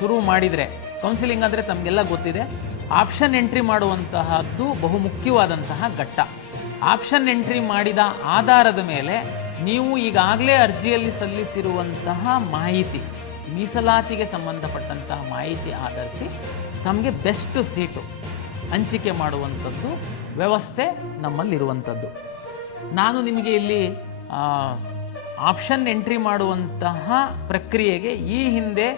ಶುರು ಮಾಡಿದರೆ, ಕೌನ್ಸಿಲಿಂಗ್ ಅಂದರೆ ತಮಗೆಲ್ಲ ಗೊತ್ತಿದೆ, ಆಪ್ಷನ್ ಎಂಟ್ರಿ ಮಾಡುವಂತಹದ್ದು ಬಹುಮುಖ್ಯವಾದಂತಹ ಘಟ್ಟ. ಆಪ್ಷನ್ ಎಂಟ್ರಿ ಮಾಡಿದ ಆಧಾರದ ಮೇಲೆ ನೀವು ಈಗಾಗಲೇ ಅರ್ಜಿಯಲ್ಲಿ ಸಲ್ಲಿಸಿರುವಂತಹ ಮಾಹಿತಿ, ಮೀಸಲಾತಿಗೆ ಸಂಬಂಧಪಟ್ಟಂತಹ ಮಾಹಿತಿ ಆಧರಿಸಿ ತಮಗೆ ಬೆಸ್ಟ್ ಸೀಟು ಹಂಚಿಕೆ ಮಾಡುವಂಥದ್ದು ವ್ಯವಸ್ಥೆ ನಮ್ಮಲ್ಲಿರುವಂಥದ್ದು. ನಾನು ನಿಮಗೆ ಇಲ್ಲಿ ಆಪ್ಷನ್ ಎಂಟ್ರಿ ಮಾಡುವಂತಹ ಪ್ರಕ್ರಿಯೆಗೆ ಈ ಹಿಂದೆ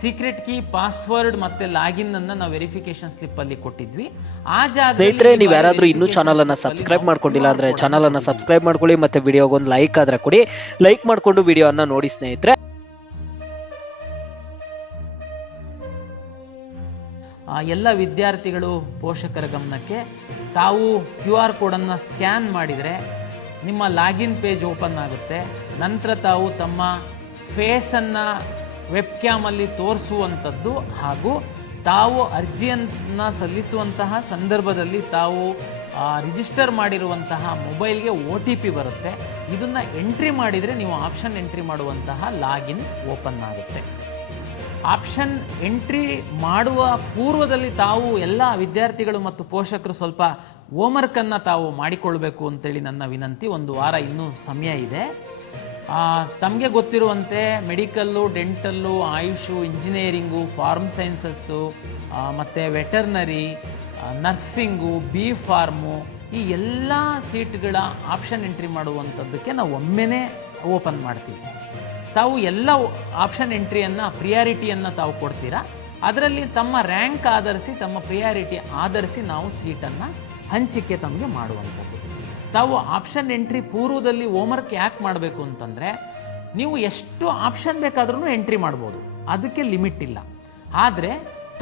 ಸೀಕ್ರೆಟ್ ಕೀ, ಪಾಸ್ವರ್ಡ್ ಮತ್ತು ಲಾಗಿನ್ ಅನ್ನು ನಾವು ವೆರಿಫಿಕೇಶನ್ ಸ್ಲಿಪ್ ಅಲ್ಲಿ ಕೊಟ್ಟಿದ್ವಿ. ಆ ಜಾಗ ಸ್ನೇಹಿತರೆ, ನೀವು ಯಾರಾದರೂ ಇನ್ನೂ ಚಾನಲ್ ಅನ್ನ ಸಬ್ಸ್ಕ್ರೈಬ್ ಮಾಡ್ಕೊಂಡಿಲ್ಲ ಅಂದ್ರೆ ಚಾನಲ್ ಅನ್ನ ಸಬ್ಸ್ಕ್ರೈಬ್ ಮಾಡ್ಕೊಳ್ಳಿ, ಮತ್ತೆ ವಿಡಿಯೋಗೊಂದು ಲೈಕ್ ಆದ್ರೆ ಕೊಡಿ. ಲೈಕ್ ಮಾಡ್ಕೊಂಡು ವಿಡಿಯೋನ ನೋಡಿ ಸ್ನೇಹಿತರೆ. ಎಲ್ಲ ವಿದ್ಯಾರ್ಥಿಗಳು ಪೋಷಕರ ಗಮನಕ್ಕೆ, ತಾವು QR ಕೋಡನ್ನು ಸ್ಕ್ಯಾನ್ ಮಾಡಿದರೆ ನಿಮ್ಮ ಲಾಗಿನ್ ಪೇಜ್ ಓಪನ್ ಆಗುತ್ತೆ. ನಂತರ ತಾವು ತಮ್ಮ ಫೇಸನ್ನು ವೆಬ್ ಕ್ಯಾಮಲ್ಲಿ ತೋರಿಸುವಂಥದ್ದು ಹಾಗೂ ತಾವು ಅರ್ಜಿಯನ್ನು ಸಲ್ಲಿಸುವಂತಹ ಸಂದರ್ಭದಲ್ಲಿ ತಾವು ರಿಜಿಸ್ಟರ್ ಮಾಡಿರುವಂತಹ ಮೊಬೈಲ್ಗೆ OTP ಬರುತ್ತೆ. ಇದನ್ನು ಎಂಟ್ರಿ ಮಾಡಿದರೆ ನೀವು ಆಪ್ಷನ್ ಎಂಟ್ರಿ ಮಾಡುವಂತಹ ಲಾಗಿನ್ ಓಪನ್ ಆಗುತ್ತೆ. ಆಪ್ಷನ್ ಎಂಟ್ರಿ ಮಾಡುವ ಪೂರ್ವದಲ್ಲಿ ತಾವು ಎಲ್ಲ ವಿದ್ಯಾರ್ಥಿಗಳು ಮತ್ತು ಪೋಷಕರು ಸ್ವಲ್ಪ ಹೋಮ್ವರ್ಕನ್ನು ತಾವು ಮಾಡಿಕೊಳ್ಬೇಕು ಅಂತೇಳಿ ನನ್ನ ವಿನಂತಿ. ಒಂದು ವಾರ ಇನ್ನೂ ಸಮಯ ಇದೆ. ತಮಗೆ ಗೊತ್ತಿರುವಂತೆ medical, dental, AYUSH, engineering, farm sciences ಮತ್ತು ವೆಟರ್ನರಿ, ನರ್ಸಿಂಗು, B.Pharm ಈ ಎಲ್ಲ ಸೀಟ್ಗಳ ಆಪ್ಷನ್ ಎಂಟ್ರಿ ಮಾಡುವಂಥದ್ದಕ್ಕೆ ನಾವು ಒಮ್ಮೆನೇ ಓಪನ್ ಮಾಡ್ತೀವಿ. ತಾವು ಎಲ್ಲ ಆಪ್ಷನ್ ಎಂಟ್ರಿಯನ್ನು, ಪ್ರಿಯಾರಿಟಿಯನ್ನು ತಾವು ಕೊಡ್ತೀರಾ. ಅದರಲ್ಲಿ ತಮ್ಮ ರ್ಯಾಂಕ್ ಆಧರಿಸಿ, ತಮ್ಮ ಪ್ರಿಯಾರಿಟಿ ಆಧರಿಸಿ ನಾವು ಸೀಟನ್ನು ಹಂಚಿಕೆ ತಮಗೆ ಮಾಡುವಂಥದ್ದು. ತಾವು ಆಪ್ಷನ್ ಎಂಟ್ರಿ ಪೂರ್ವದಲ್ಲಿ ಹೋಮ್ವರ್ಕ್ ಯಾಕೆ ಮಾಡಬೇಕು ಅಂತಂದರೆ, ನೀವು ಎಷ್ಟು ಆಪ್ಷನ್ ಬೇಕಾದ್ರೂ ಎಂಟ್ರಿ ಮಾಡ್ಬೋದು, ಅದಕ್ಕೆ ಲಿಮಿಟ್ ಇಲ್ಲ. ಆದರೆ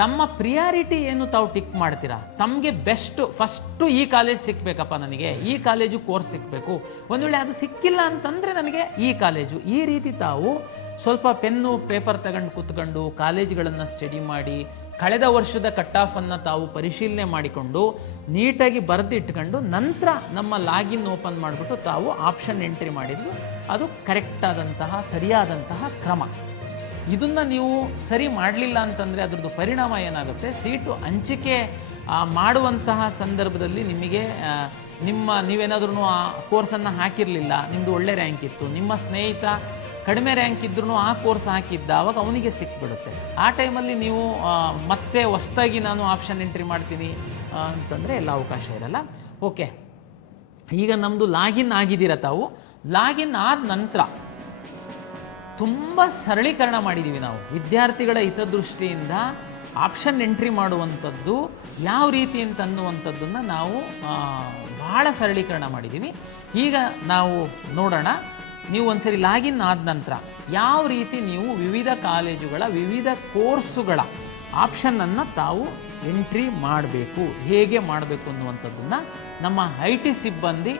ತಮ್ಮ ಪ್ರಿಯಾರಿಟಿ ಏನು ತಾವು ಟಿಕ್ ಮಾಡ್ತೀರಾ, ತಮಗೆ ಫಸ್ಟು ಈ ಕಾಲೇಜ್ ಸಿಕ್ಕಬೇಕಪ್ಪ, ನನಗೆ ಈ ಕಾಲೇಜು ಕೋರ್ಸ್ ಸಿಕ್ಕಬೇಕು, ಒಂದು ವೇಳೆ ಅದು ಸಿಕ್ಕಿಲ್ಲ ಅಂತಂದರೆ ನನಗೆ ಈ ಕಾಲೇಜು, ಈ ರೀತಿ ತಾವು ಸ್ವಲ್ಪ ಪೆನ್ನು ಪೇಪರ್ ತಗೊಂಡು ಕೂತ್ಕೊಂಡು ಕಾಲೇಜುಗಳನ್ನು ಸ್ಟಡಿ ಮಾಡಿ, ಕಳೆದ ವರ್ಷದ ಕಟ್ ಆಫನ್ನು ತಾವು ಪರಿಶೀಲನೆ ಮಾಡಿಕೊಂಡು ನೀಟಾಗಿ ಬರೆದಿಟ್ಕೊಂಡು ನಂತರ ನಮ್ಮ ಲಾಗಿನ್ ಓಪನ್ ಮಾಡಿಬಿಟ್ಟು ತಾವು ಆಪ್ಷನ್ ಎಂಟ್ರಿ ಮಾಡಿದ್ದು ಅದು ಕರೆಕ್ಟಾದಂತಹ, ಸರಿಯಾದಂತಹ ಕ್ರಮ. ಇದನ್ನು ನೀವು ಸರಿ ಮಾಡಲಿಲ್ಲ ಅಂತಂದರೆ ಅದರದ್ದು ಪರಿಣಾಮ ಏನಾಗುತ್ತೆ, ಸೀಟು ಹಂಚಿಕೆ ಮಾಡುವಂತಹ ಸಂದರ್ಭದಲ್ಲಿ ನಿಮಗೆ ನೀವೇನಾದ್ರೂ ಆ ಕೋರ್ಸನ್ನು ಹಾಕಿರಲಿಲ್ಲ, ನಿಮ್ಮದು ಒಳ್ಳೆ ರ್ಯಾಂಕ್ ಇತ್ತು, ನಿಮ್ಮ ಸ್ನೇಹಿತ ಕಡಿಮೆ ರ್ಯಾಂಕ್ ಇದ್ರೂ ಆ ಕೋರ್ಸ್ ಹಾಕಿದ್ದ, ಆವಾಗ ಅವನಿಗೆ ಸಿಕ್ಬಿಡುತ್ತೆ. ಆ ಟೈಮಲ್ಲಿ ನೀವು ಮತ್ತೆ ಹೊಸದಾಗಿ ನಾನು ಆಪ್ಷನ್ ಎಂಟ್ರಿ ಮಾಡ್ತೀನಿ ಅಂತಂದರೆ ಎಲ್ಲ ಅವಕಾಶ ಇರಲ್ಲ. ಓಕೆ, ಈಗ ನಮ್ಮದು ಲಾಗಿನ್ ಆಗಿದ್ದೀರ. ತಾವು ಲಾಗಿನ್ ಆದ ನಂತರ ತುಂಬ ಸರಳೀಕರಣ ಮಾಡಿದ್ದೀವಿ ನಾವು. ವಿದ್ಯಾರ್ಥಿಗಳ ಹಿತದೃಷ್ಟಿಯಿಂದ ಆಪ್ಷನ್ ಎಂಟ್ರಿ ಮಾಡುವಂಥದ್ದು ಯಾವ ರೀತಿ ಅಂತ ಅನ್ನುವಂಥದ್ದನ್ನು ನಾವು ಭಾಳ ಸರಳೀಕರಣ ಮಾಡಿದ್ದೀವಿ. ಈಗ ನಾವು ನೋಡೋಣ. ನೀವು ಒಂದ್ಸರಿ ಲಾಗಿನ್ ಆದ ನಂತರ ಯಾವ ರೀತಿ ನೀವು ವಿವಿಧ ಕಾಲೇಜುಗಳ ವಿವಿಧ ಕೋರ್ಸುಗಳ ಆಪ್ಷನ್ನನ್ನು ತಾವು ಎಂಟ್ರಿ ಮಾಡಬೇಕು, ಹೇಗೆ ಮಾಡಬೇಕು ಅನ್ನುವಂಥದ್ದನ್ನು ನಮ್ಮ IT ಸಿಬ್ಬಂದಿ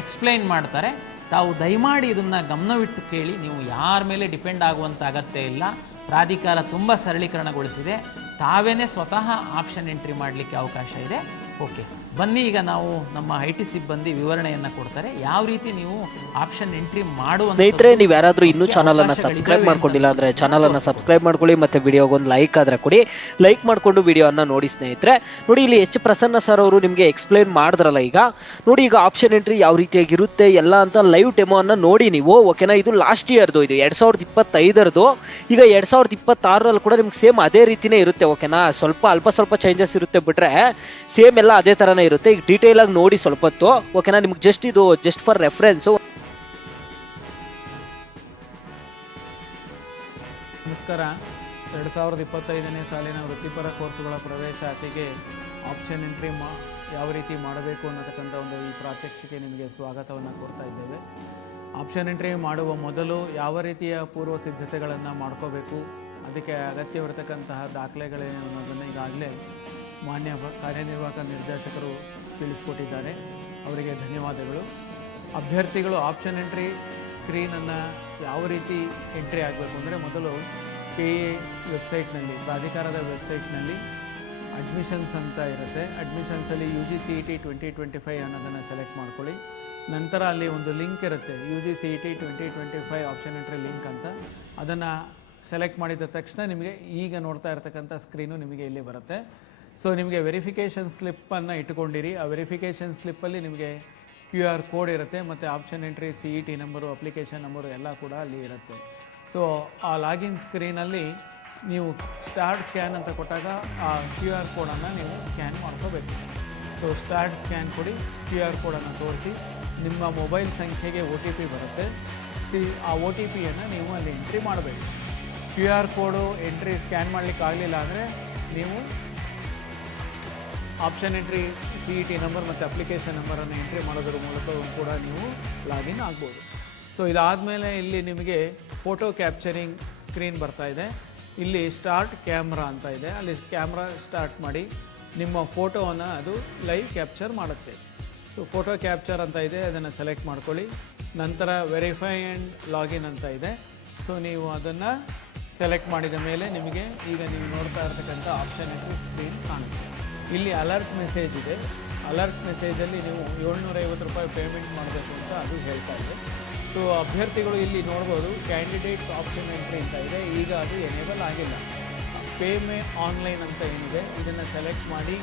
ಎಕ್ಸ್ಪ್ಲೈನ್ ಮಾಡ್ತಾರೆ. ತಾವು ದಯಮಾಡಿ ಇದನ್ನು ಗಮನವಿಟ್ಟು ಕೇಳಿ. ನೀವು ಯಾರ ಮೇಲೆ ಡಿಪೆಂಡ್ ಆಗುವಂಥ ಅಗತ್ಯ ಇಲ್ಲ. ಪ್ರಾಧಿಕಾರ ತುಂಬ ಸರಳೀಕರಣಗೊಳಿಸಿದೆ. ತಾವೇನೇ ಸ್ವತಃ ಆಪ್ಷನ್ ಎಂಟ್ರಿ ಮಾಡಲಿಕ್ಕೆ ಅವಕಾಶ ಇದೆ. ಓಕೆ, ಬನ್ನಿ ಈಗ ನಾವು ನಮ್ಮ IT ಸಿಬ್ಬಂದಿ ವಿವರಣೆಯನ್ನು ಕೊಡ್ತಾರೆ, ಯಾವ ರೀತಿ ನೀವು ಆಪ್ಷನ್ ಎಂಟ್ರಿ ಮಾಡುವ. ಸ್ನೇಹಿತರೆ, ನೀವು ಯಾರಾದರೂ ಇನ್ನೂ ಚಾನಲ್ ಅನ್ನ ಸಬ್ಸ್ಕ್ರೈಬ್ ಮಾಡ್ಕೊಂಡಿಲ್ಲ ಅಂದ್ರೆ ಚಾನಲ್ ಅನ್ನ ಸಬ್ಸ್ಕ್ರೈಬ್ ಮಾಡ್ಕೊಳ್ಳಿ, ಮತ್ತೆ ವಿಡಿಯೋಗೊಂದು ಲೈಕ್ ಆದ್ರೆ ಕೊಡಿ. ಲೈಕ್ ಮಾಡ್ಕೊಂಡು ವಿಡಿಯೋನ ನೋಡಿ ಸ್ನೇಹಿತರೆ. ನೋಡಿ, ಇಲ್ಲಿ H. ಪ್ರಸನ್ನ ಸರ್ ಅವರು ನಿಮಗೆ ಎಕ್ಸ್ಪ್ಲೈನ್ ಮಾಡಿದ್ರಲ್ಲ. ಈಗ ನೋಡಿ, ಈಗ ಆಪ್ಷನ್ ಎಂಟ್ರಿ ಯಾವ ರೀತಿಯಾಗಿರುತ್ತೆ ಎಲ್ಲ ಅಂತ ಲೈವ್ ಡೆಮೋ ಅನ್ನ ನೋಡಿ ನೀವು. ಓಕೆನಾ, ಇದು ಲಾಸ್ಟ್ ಇಯರ್ದು, ಇದು 2025ರದು. ಈಗ 2026ರಲ್ಲಿ ಕೂಡ ನಿಮ್ಗೆ ಸೇಮ್ ಅದೇ ರೀತಿನೇ ಇರುತ್ತೆ. ಓಕೆನಾ, ಅಲ್ಪ ಸ್ವಲ್ಪ ಚೇಂಜಸ್ ಇರುತ್ತೆ ಬಿಟ್ರೆ ಸೇಮ್ ಎಲ್ಲ ಅದೇ ತರನೇ ಇರುತ್ತೆ. ಈಗ ಡೀಟೇಲ್ ಆಗಿ ನೋಡಿ ಸ್ವಲ್ಪ ಹೊತ್ತು. ಓಕೆನಾ, ನಿಮ್ಗೆ ಜಸ್ಟ್ ಫಾರ್ ರೆಫರೆನ್ಸ್. ನಮಸ್ಕಾರ. 2025ನೇ ಸಾಲಿನ ವೃತ್ತಿಪರ ಕೋರ್ಸುಗಳ ಪ್ರವೇಶಾತಿಗೆ ಆಪ್ಷನ್ ಎಂಟ್ರಿ ಯಾವ ರೀತಿ ಮಾಡಬೇಕು ಅನ್ನತಕ್ಕಂಥ ಒಂದು ಈ ಪ್ರಾತ್ಯಕ್ಷಿಕೆ ನಿಮಗೆ ಸ್ವಾಗತವನ್ನು ಕೋರ್ತಾ ಇದ್ದೇವೆ. ಆಪ್ಷನ್ ಎಂಟ್ರಿ ಮಾಡುವ ಮೊದಲು ಯಾವ ರೀತಿಯ ಪೂರ್ವ ಸಿದ್ಧತೆಗಳನ್ನು ಮಾಡ್ಕೋಬೇಕು, ಅದಕ್ಕೆ ಅಗತ್ಯವಿರತಕ್ಕಂತಹ ದಾಖಲೆಗಳೇನು ಅನ್ನೋದನ್ನು ಈಗಾಗಲೇ ಮಾನ್ಯ ಕಾರ್ಯನಿರ್ವಾಹಕ ನಿರ್ದೇಶಕರು ತಿಳಿಸ್ಕೊಟ್ಟಿದ್ದಾರೆ. ಅವರಿಗೆ ಧನ್ಯವಾದಗಳು. ಅಭ್ಯರ್ಥಿಗಳು ಆಪ್ಷನ್ ಎಂಟ್ರಿ ಸ್ಕ್ರೀನನ್ನು ಯಾವ ರೀತಿ ಎಂಟ್ರಿ ಆಗಬೇಕು ಅಂದರೆ, ಮೊದಲು KA ವೆಬ್ಸೈಟ್ನಲ್ಲಿ, ಪ್ರಾಧಿಕಾರದ ವೆಬ್ಸೈಟ್ನಲ್ಲಿ ಅಡ್ಮಿಷನ್ಸ್ ಅಂತ ಇರುತ್ತೆ. ಅಡ್ಮಿಷನ್ಸಲ್ಲಿ UGCET 2025 ಅನ್ನೋದನ್ನು ಸೆಲೆಕ್ಟ್ ಮಾಡ್ಕೊಳ್ಳಿ. ನಂತರ ಅಲ್ಲಿ ಒಂದು ಲಿಂಕ್ ಇರುತ್ತೆ, UGCET 2025 ಆಪ್ಷನ್ ಎಂಟ್ರಿ ಲಿಂಕ್ ಅಂತ. ಅದನ್ನು ಸೆಲೆಕ್ಟ್ ಮಾಡಿದ ತಕ್ಷಣ ನಿಮಗೆ ಈಗ ನೋಡ್ತಾ ಇರ್ತಕ್ಕಂಥ ಸ್ಕ್ರೀನು ನಿಮಗೆ ಇಲ್ಲಿ ಬರುತ್ತೆ. ಸೊ ನಿಮಗೆ ವೆರಿಫಿಕೇಷನ್ ಸ್ಲಿಪ್ಪನ್ನು ಇಟ್ಕೊಂಡಿರಿ. ಆ ವೆರಿಫಿಕೇಷನ್ ಸ್ಲಿಪ್ಪಲ್ಲಿ ನಿಮಗೆ QR ಕೋಡ್ ಇರುತ್ತೆ ಮತ್ತು option entry, CET number, application number ಎಲ್ಲ ಕೂಡ ಅಲ್ಲಿ ಇರುತ್ತೆ. ಸೊ ಆ ಲಾಗಿನ್ ಸ್ಕ್ರೀನಲ್ಲಿ ನೀವು ಸ್ಟಾರ್ಟ್ ಸ್ಕ್ಯಾನ್ ಅಂತ ಕೊಟ್ಟಾಗ ಆ QR ಕೋಡನ್ನು ನೀವು ಸ್ಕ್ಯಾನ್ ಮಾಡ್ಕೋಬೇಕು. ಸೊ ಸ್ಟಾರ್ಟ್ ಸ್ಕ್ಯಾನ್ ಕೊಡಿ, QR ಕೋಡನ್ನು ತೋರಿಸಿ, ನಿಮ್ಮ ಮೊಬೈಲ್ ಸಂಖ್ಯೆಗೆ OTP ಬರುತ್ತೆ. ಆ OTPಯನ್ನು ನೀವು ಅಲ್ಲಿ ಎಂಟ್ರಿ ಮಾಡಬೇಕು. QR ಕೋಡು ಎಂಟ್ರಿ ಸ್ಕ್ಯಾನ್ ಮಾಡಲಿಕ್ಕೆ ಆಗಲಿಲ್ಲ ಅಂದರೆ ನೀವು ಆಪ್ಷನ್ ಎಂಟ್ರಿ, CET ನಂಬರ್ ಮತ್ತು ಅಪ್ಲಿಕೇಶನ್ ನಂಬರನ್ನು ಎಂಟ್ರಿ ಮಾಡೋದ್ರ ಮೂಲಕ ಕೂಡ ನೀವು ಲಾಗಿನ್ ಆಗ್ಬೋದು. ಸೊ ಇದಾದಮೇಲೆ ಇಲ್ಲಿ ನಿಮಗೆ ಫೋಟೋ ಕ್ಯಾಪ್ಚರಿಂಗ್ ಸ್ಕ್ರೀನ್ ಬರ್ತಾ ಇದೆ. ಇಲ್ಲಿ ಸ್ಟಾರ್ಟ್ ಕ್ಯಾಮ್ರಾ ಅಂತ ಇದೆ, ಅಲ್ಲಿ ಕ್ಯಾಮ್ರಾ ಸ್ಟಾರ್ಟ್ ಮಾಡಿ ನಿಮ್ಮ ಫೋಟೋವನ್ನು ಅದು ಲೈವ್ ಕ್ಯಾಪ್ಚರ್ ಮಾಡುತ್ತೆ. ಸೊ ಫೋಟೋ ಕ್ಯಾಪ್ಚರ್ ಅಂತ ಇದೆ, ಅದನ್ನು ಸೆಲೆಕ್ಟ್ ಮಾಡ್ಕೊಳ್ಳಿ. ನಂತರ ವೆರಿಫೈ ಆ್ಯಂಡ್ ಲಾಗಿನ್ ಅಂತ ಇದೆ. ಸೊ ನೀವು ಅದನ್ನು ಸೆಲೆಕ್ಟ್ ಮಾಡಿದ ಮೇಲೆ ನಿಮಗೆ ಈಗ ನೀವು ನೋಡ್ತಾ ಇರ್ತಕ್ಕಂಥ ಆಪ್ಷನ್ ಎಂಟ್ರಿ ಸ್ಕ್ರೀನ್ ಕಾಣುತ್ತೆ. ಇಲ್ಲಿ ಅಲರ್ಟ್ ಮೆಸೇಜ್ ಇದೆ. ಅಲರ್ಟ್ ಮೆಸೇಜಲ್ಲಿ ನೀವು 750 ರೂಪಾಯಿ ಪೇಮೆಂಟ್ ಮಾಡಬೇಕು ಅಂತ ಅದು ಹೇಳ್ತಾ ಇದೆ. ಸೊ ಅಭ್ಯರ್ಥಿಗಳು ಇಲ್ಲಿ ನೋಡ್ಬೋದು ಕ್ಯಾಂಡಿಡೇಟ್ ಆಪ್ಷನ್ ಎಂಟ್ರಿ ಅಂತ ಇದೆ, ಈಗ ಅದು ಎನೇಬಲ್ ಆಗಿಲ್ಲ. ಪೇಮೆ ಆನ್ಲೈನ್ ಅಂತ ಏನಿದೆ ಇದನ್ನು ಸೆಲೆಕ್ಟ್ ಮಾಡಿ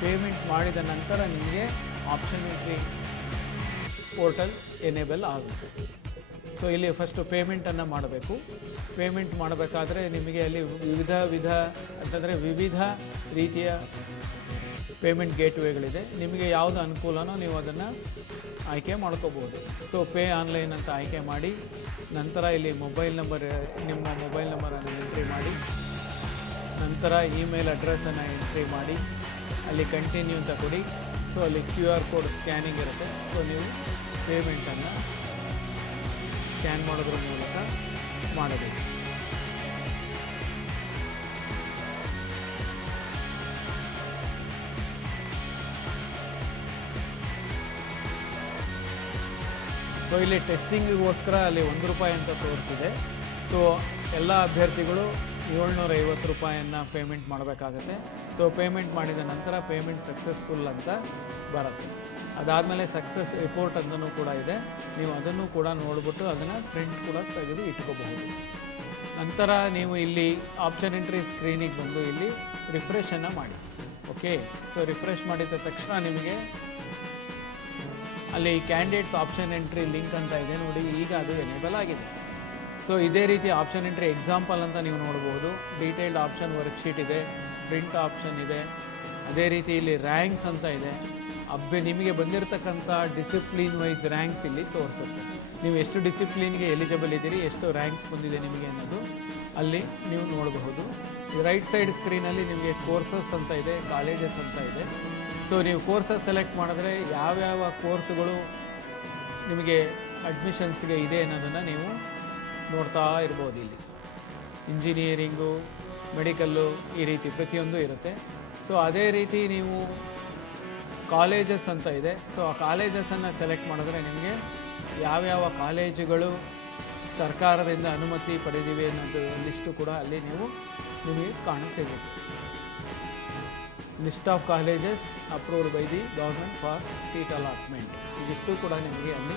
ಪೇಮೆಂಟ್ ಮಾಡಿದ ನಂತರ ನಿಮಗೆ ಆಪ್ಷನ್ ಎಂಟ್ರಿ ಪೋರ್ಟಲ್ ಎನೇಬಲ್ ಆಗುತ್ತೆ. ಸೊ ಇಲ್ಲಿ ಫಸ್ಟು ಪೇಮೆಂಟನ್ನು ಮಾಡಬೇಕು. ಪೇಮೆಂಟ್ ಮಾಡಬೇಕಾದ್ರೆ ನಿಮಗೆ ಅಲ್ಲಿ ವಿವಿಧ ರೀತಿಯ ಪೇಮೆಂಟ್ ಗೇಟ್ವೇಗಳಿದೆ. ನಿಮಗೆ ಯಾವುದು ಅನುಕೂಲನೋ ನೀವು ಅದನ್ನು ಆಯ್ಕೆ ಮಾಡ್ಕೋಬೋದು. ಸೊ ಪೇ ಆನ್ಲೈನ್ ಅಂತ ಆಯ್ಕೆ ಮಾಡಿ ನಂತರ ಇಲ್ಲಿ ನಿಮ್ಮ ಮೊಬೈಲ್ ನಂಬರನ್ನು ಎಂಟ್ರಿ ಮಾಡಿ, ನಂತರ ಇಮೇಲ್ ಅಡ್ರೆಸ್ಸನ್ನು ಎಂಟ್ರಿ ಮಾಡಿ ಅಲ್ಲಿ ಕಂಟಿನ್ಯೂ ಅಂತ ಕೊಡಿ. ಸೊ ಅಲ್ಲಿ QR ಕೋಡ್ ಸ್ಕ್ಯಾನಿಂಗ್ ಇರುತ್ತೆ. ಸೊ ನೀವು ಪೇಮೆಂಟನ್ನು ಸ್ಕ್ಯಾನ್ ಮಾಡೋದ್ರ ಮೂಲಕ ಮಾಡಬೇಕು. ಸೊ ಇಲ್ಲಿ ಟೆಸ್ಟಿಂಗಿಗೋಸ್ಕರ ಅಲ್ಲಿ 1 ರೂಪಾಯಿ ಅಂತ ತೋರಿಸಿದೆ. ಸೊ ಎಲ್ಲ ಅಭ್ಯರ್ಥಿಗಳು 750 ರೂಪಾಯಿಯನ್ನು ಪೇಮೆಂಟ್ ಮಾಡಬೇಕಾಗತ್ತೆ. ಸೊ ಪೇಮೆಂಟ್ ಮಾಡಿದ ನಂತರ ಪೇಮೆಂಟ್ ಸಕ್ಸಸ್ಫುಲ್ ಅಂತ ಬರುತ್ತೆ. ಅದಾದಮೇಲೆ ಸಕ್ಸಸ್ ರಿಪೋರ್ಟ್ ಅಂತಲೂ ಕೂಡ ಇದೆ, ನೀವು ಅದನ್ನು ಕೂಡ ನೋಡಿಬಿಟ್ಟು ಅದನ್ನು ಪ್ರಿಂಟ್ ಕೂಡ ತೆಗೆದು ಇಟ್ಕೋಬಹುದು. ನಂತರ ನೀವು ಇಲ್ಲಿ ಆಪ್ಷನ್ ಎಂಟ್ರಿ ಸ್ಕ್ರೀನಿಗೆ ಬಂದು ಇಲ್ಲಿ ರಿಫ್ರೆಶನ್ನು ಮಾಡಿ. ಓಕೆ, ಸೊ ರಿಫ್ರೆಶ್ ಮಾಡಿದ ತಕ್ಷಣ ನಿಮಗೆ ಅಲ್ಲಿ ಕ್ಯಾಂಡಿಡೇಟ್ಸ್ ಆಪ್ಷನ್ ಎಂಟ್ರಿ ಲಿಂಕ್ ಅಂತ ಇದೆ ನೋಡಿ, ಈಗ ಅದು ಎನೇಬಲ್ ಆಗಿದೆ. ಸೊ ಇದೇ ರೀತಿ ಆಪ್ಷನ್ ಎಂಟ್ರಿ ಎಕ್ಸಾಂಪಲ್ ಅಂತ ನೀವು ನೋಡ್ಬೋದು. ಡೀಟೇಲ್ಡ್ ಆಪ್ಷನ್ ವರ್ಕ್ಶೀಟ್ ಇದೆ, ಪ್ರಿಂಟ್ ಆಪ್ಷನ್ ಇದೆ, ಅದೇ ರೀತಿ ಇಲ್ಲಿ ರ್ಯಾಂಕ್ಸ್ ಅಂತ ಇದೆ. ನಿಮಗೆ ಬಂದಿರತಕ್ಕಂಥ ಡಿಸಿಪ್ಲಿನ್ ವೈಸ್ ರ್ಯಾಂಕ್ಸ್ ಇಲ್ಲಿ ತೋರಿಸುತ್ತೆ. ನೀವು ಎಷ್ಟು ಡಿಸಿಪ್ಲಿನ್ಗೆ ಎಲಿಜಿಬಲ್ ಇದ್ದೀರಿ, ಎಷ್ಟು ರ್ಯಾಂಕ್ಸ್ ಬಂದಿದೆ ನಿಮಗೆ ಅನ್ನೋದು ಅಲ್ಲಿ ನೀವು ನೋಡಬಹುದು. ರೈಟ್ ಸೈಡ್ ಸ್ಕ್ರೀನಲ್ಲಿ ನಿಮಗೆ ಕೋರ್ಸಸ್ ಅಂತ ಇದೆ, ಕಾಲೇಜಸ್ ಅಂತ ಇದೆ. ಸೊ ನೀವು ಕೋರ್ಸಸ್ ಸೆಲೆಕ್ಟ್ ಮಾಡಿದ್ರೆ ಯಾವ್ಯಾವ ಕೋರ್ಸ್ಗಳು ನಿಮಗೆ ಅಡ್ಮಿಷನ್ಸ್ಗೆ ಇದೆ ಅನ್ನೋದನ್ನು ನೀವು ನೋಡ್ತಾ ಇರ್ಬೋದು. ಇಲ್ಲಿ ಇಂಜಿನಿಯರಿಂಗು, ಮೆಡಿಕಲ್ಲು, ಈ ರೀತಿ ಪ್ರತಿಯೊಂದು ಇರುತ್ತೆ. ಸೊ ಅದೇ ರೀತಿ ನೀವು ಕಾಲೇಜಸ್ ಅಂತ ಇದೆ. ಸೊ ಆ ಕಾಲೇಜಸನ್ನು ಸೆಲೆಕ್ಟ್ ಮಾಡಿದ್ರೆ ನಿಮಗೆ ಯಾವ್ಯಾವ ಕಾಲೇಜುಗಳು ಸರ್ಕಾರದಿಂದ ಅನುಮತಿ ಪಡೆದಿವೆ ಅನ್ನೋದು ಲಿಸ್ಟು ಕೂಡ ಅಲ್ಲಿ ನಿಮಗೆ ಕಾಣಿಸಿರುತ್ತೆ. List of colleges approved by the government for seat allotment, ಇದಿಷ್ಟು ಕೂಡ ನಿಮಗೆ ಅಲ್ಲಿ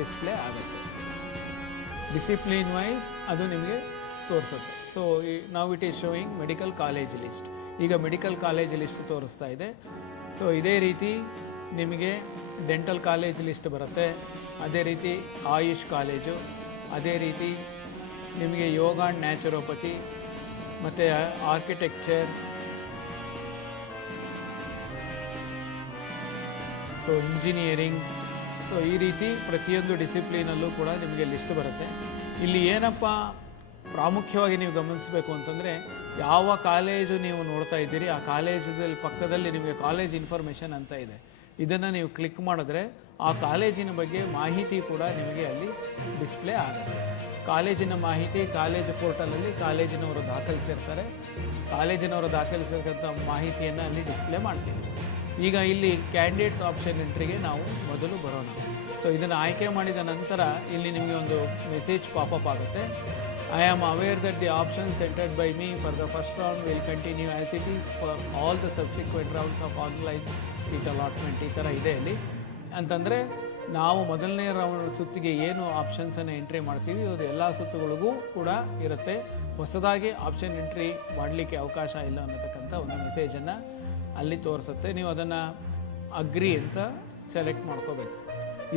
ಡಿಸ್ಪ್ಲೇ ಆಗುತ್ತೆ. ಡಿಸಿಪ್ಲಿನ್ ವೈಸ್ ಅದು ನಿಮಗೆ ತೋರಿಸುತ್ತೆ. ಸೊ ನಾವು it is showing medical college list. ಈಗ ಮೆಡಿಕಲ್ ಕಾಲೇಜ್ ಲಿಸ್ಟ್ ತೋರಿಸ್ತಾ ಇದೆ. ಸೊ ಇದೇ ರೀತಿ ನಿಮಗೆ ಡೆಂಟಲ್ ಕಾಲೇಜ್ ಲಿಸ್ಟ್ ಬರುತ್ತೆ, ಅದೇ ರೀತಿ ಆಯುಷ್ ಕಾಲೇಜು, ಅದೇ ರೀತಿ ನಿಮಗೆ ಯೋಗ ಆ್ಯಂಡ್ ನ್ಯಾಚುರೋಪತಿ ಮತ್ತು ಆರ್ಕಿಟೆಕ್ಚರ್, ಸೊ ಇಂಜಿನಿಯರಿಂಗ್, ಸೊ ಈ ರೀತಿ ಪ್ರತಿಯೊಂದು ಡಿಸಿಪ್ಲಿನಲ್ಲೂ ಕೂಡ ನಿಮಗೆ ಲಿಸ್ಟ್ ಬರುತ್ತೆ. ಇಲ್ಲಿ ಏನಪ್ಪ ಪ್ರಾಮುಖ್ಯವಾಗಿ ನೀವು ಗಮನಿಸಬೇಕು ಅಂತಂದರೆ, ಯಾವ ಕಾಲೇಜು ನೀವು ನೋಡ್ತಾ ಇದ್ದೀರಿ ಆ ಕಾಲೇಜಲ್ಲಿ ಪಕ್ಕದಲ್ಲಿ ನಿಮಗೆ ಕಾಲೇಜ್ ಇನ್ಫಾರ್ಮೇಷನ್ ಅಂತ ಇದೆ. ಇದನ್ನು ನೀವು ಕ್ಲಿಕ್ ಮಾಡಿದ್ರೆ ಆ ಕಾಲೇಜಿನ ಬಗ್ಗೆ ಮಾಹಿತಿ ಕೂಡ ನಿಮಗೆ ಅಲ್ಲಿ ಡಿಸ್ಪ್ಲೇ ಆಗುತ್ತೆ. ಕಾಲೇಜಿನ ಮಾಹಿತಿ ಕಾಲೇಜು ಪೋರ್ಟಲಲ್ಲಿ ಕಾಲೇಜಿನವರು ದಾಖಲಿಸಿರ್ತಾರೆ. ಕಾಲೇಜಿನವರು ದಾಖಲಿಸಿರ್ತಕ್ಕಂಥ ಮಾಹಿತಿಯನ್ನು ಅಲ್ಲಿ ಡಿಸ್ಪ್ಲೇ ಮಾಡ್ತೀವಿ. ಈಗ ಇಲ್ಲಿ ಕ್ಯಾಂಡಿಡೇಟ್ಸ್ ಆಪ್ಷನ್ ಎಂಟ್ರಿಗೆ ನಾವು ಮೊದಲು ಬರೋಣ. ಸೊ ಇದನ್ನು ಆಯ್ಕೆ ಮಾಡಿದ ನಂತರ ಇಲ್ಲಿ ನಿಮಗೆ ಒಂದು ಮೆಸೇಜ್ ಪಾಪಪ್ ಆಗುತ್ತೆ. I am aware that the options entered by me for the first round will continue as it is for all the subsequent rounds of online seat allotment. ಈ ಥರ ಇದೆ ಇಲ್ಲಿ ಅಂತಂದರೆ ನಾವು ಮೊದಲನೇ ಸುತ್ತಿಗೆ ಏನು ಆಪ್ಷನ್ಸನ್ನು ಎಂಟ್ರಿ ಮಾಡ್ತೀವಿ ಅದು ಎಲ್ಲ ಸುತ್ತುಗಳಿಗೂ ಕೂಡ ಇರುತ್ತೆ. ಹೊಸದಾಗಿ ಆಪ್ಷನ್ ಎಂಟ್ರಿ ಮಾಡಲಿಕ್ಕೆ ಅವಕಾಶ ಇಲ್ಲ ಅನ್ನತಕ್ಕಂಥ ಒಂದು ಮೆಸೇಜನ್ನು ಅಲ್ಲಿ ತೋರಿಸುತ್ತೆ. ನೀವು ಅದನ್ನು ಅಗ್ರಿ ಅಂತ ಸೆಲೆಕ್ಟ್ ಮಾಡ್ಕೋಬೇಕು.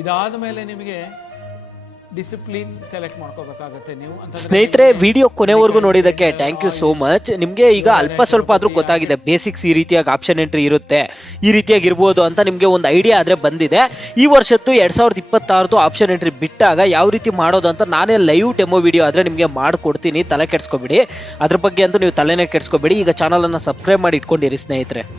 ಇದಾದ ಮೇಲೆ ನಿಮಗೆ ಡಿಸಿಪ್ಲಿನ್ ಸೆಲೆಕ್ಟ್ ಮಾಡ್ಕೋಬೇಕಾಗತ್ತೆ ನೀವು ಅಂತ. ಸ್ನೇಹಿತರೆ, ವಿಡಿಯೋ ಕೊನೆವರೆಗೂ ನೋಡಿದ್ದಕ್ಕೆ ಥ್ಯಾಂಕ್ ಯು ಸೋ ಮಚ್. ನಿಮಗೆ ಈಗ ಅಲ್ಪ ಸ್ವಲ್ಪ ಆದ್ರೂ ಗೊತ್ತಾಗಿದೆ, ಬೇಸಿಕ್ಸ್ ಈ ರೀತಿಯಾಗಿ ಆಪ್ಷನ್ ಎಂಟ್ರಿ ಇರುತ್ತೆ, ಈ ರೀತಿಯಾಗಿ ಇರ್ಬೋದು ಅಂತ ನಿಮಗೆ ಒಂದು ಐಡಿಯಾ ಆದರೆ ಬಂದಿದೆ. ಈ ವರ್ಷದ್ದು 2026 ಆಪ್ಷನ್ ಎಂಟ್ರಿ ಬಿಟ್ಟಾಗ ಯಾವ ರೀತಿ ಮಾಡೋದು ಅಂತ ನಾನೇ ಲೈವ್ ಡೆಮೋ ವಿಡಿಯೋ ಆದರೆ ನಿಮಗೆ ಮಾಡಿಕೊಡ್ತೀನಿ, ತಲೆ ಕೆಡಿಸ್ಕೊಬೇಡಿ. ಅದ್ರ ಬಗ್ಗೆ ಅಂತೂ ನೀವು ತಲೆನೇ ಕೆಡಿಸ್ಕೊಬೇಡಿ. ಈಗ ಚಾನಲನ್ನು ಸಬ್ಸ್ಕ್ರೈಬ್ ಮಾಡಿ ಇಟ್ಕೊಂಡಿರಿ ಸ್ನೇಹಿತರೆ.